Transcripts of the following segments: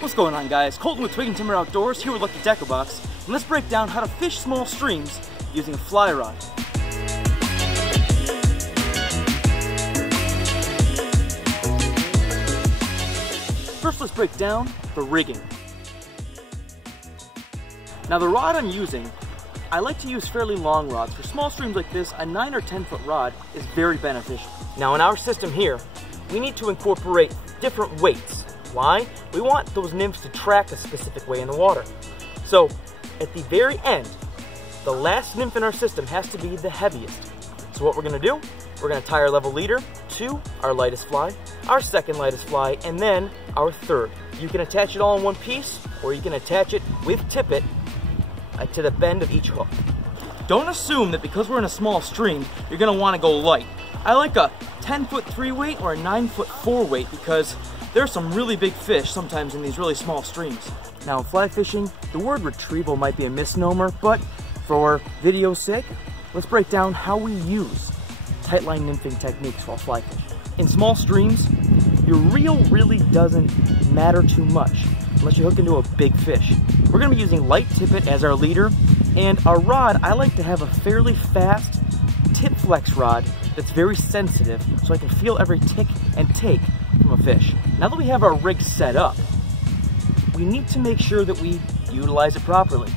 What's going on, guys? Colton with Twig and Timber Outdoors here with Lucky Tackle Box, and let's break down how to fish small streams using a fly rod. First, let's break down the rigging. Now, the rod I'm using, I like to use fairly long rods. For small streams like this, a 9 or 10 foot rod is very beneficial. Now, in our system here, we need to incorporate different weights. Why? We want those nymphs to track a specific way in the water. So, at the very end, the last nymph in our system has to be the heaviest. So what we're going to do, we're going to tie our level leader to our lightest fly, our second lightest fly, and then our third. You can attach it all in one piece, or you can attach it with tippet to the bend of each hook. Don't assume that because we're in a small stream, you're going to want to go light. I like a 10 foot 3 weight or a 9 foot 4 weight because there's some really big fish sometimes in these really small streams. Now, in fly fishing, the word retrieval might be a misnomer, but for video's sake, let's break down how we use tight line nymphing techniques while fly fishing. In small streams, your reel really doesn't matter too much unless you hook into a big fish. We're going to be using light tippet as our leader, and our rod, I like to have a fairly fast tip flex rod that's very sensitive so I can feel every tick and take from a fish. Now that we have our rig set up, we need to make sure that we utilize it properly.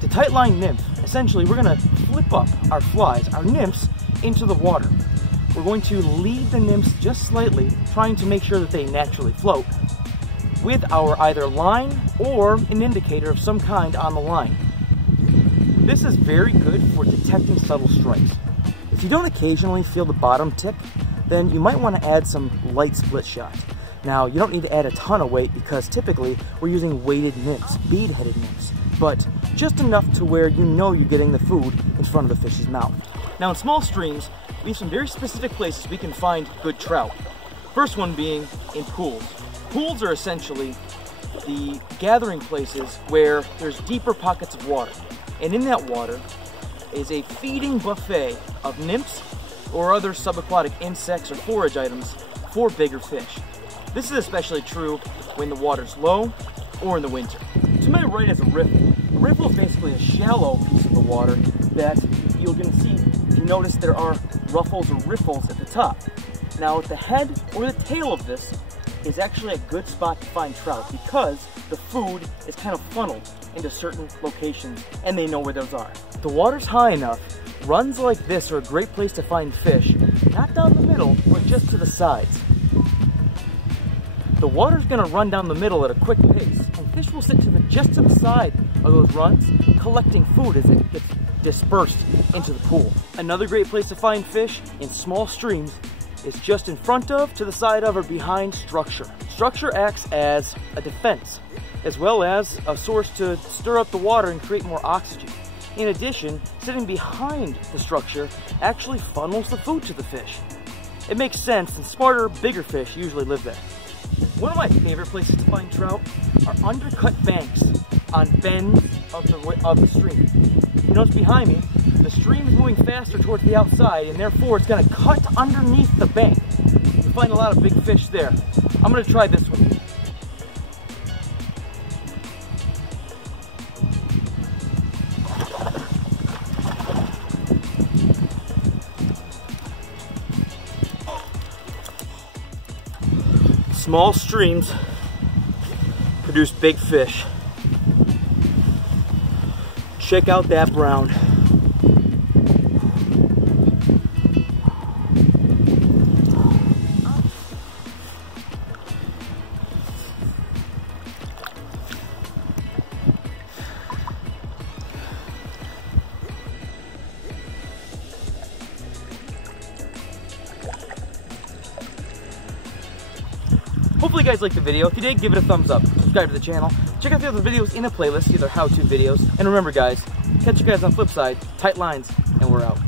To tight line nymph, essentially we're going to flip up our flies, our nymphs, into the water. We're going to lead the nymphs just slightly, trying to make sure that they naturally float, with our either line or an indicator of some kind on the line. This is very good for detecting subtle strikes. If you don't occasionally feel the bottom tick, then you might want to add some light split shot. Now, you don't need to add a ton of weight because typically we're using weighted nymphs, bead-headed nymphs, but just enough to where you know you're getting the food in front of the fish's mouth. Now, in small streams, we have some very specific places we can find good trout. First one being in pools. Pools are essentially the gathering places where there's deeper pockets of water, and in that water is a feeding buffet of nymphs or other subaquatic insects or forage items for bigger fish. This is especially true when the water's low or in the winter. To my right is a riffle. A riffle is basically a shallow piece of the water that you're going to see, if you notice, there are ruffles or riffles at the top. Now, at the head or the tail of this is actually a good spot to find trout because the food is kind of funneled into certain locations and they know where those are. If the water's high enough, runs like this are a great place to find fish, not down the middle, but just to the sides. The water's going to run down the middle at a quick pace, and fish will sit just to the side of those runs, collecting food as it gets dispersed into the pool. Another great place to find fish in small streams is just in front of, to the side of, or behind structure. Structure acts as a defense, as well as a source to stir up the water and create more oxygen. In addition, sitting behind the structure actually funnels the food to the fish. It makes sense, and smarter, bigger fish usually live there. One of my favorite places to find trout are undercut banks on bends of the stream. You notice behind me, the stream is moving faster towards the outside, and therefore it's going to cut underneath the bank. You'll find a lot of big fish there. I'm going to try this one. Small streams produce big fish. Check out that brown. Hopefully you guys liked the video. If you did, give it a thumbs up. Subscribe to the channel. Check out the other videos in the playlist, these are how-to videos. And remember guys, catch you guys on the flip side. Tight lines, and we're out.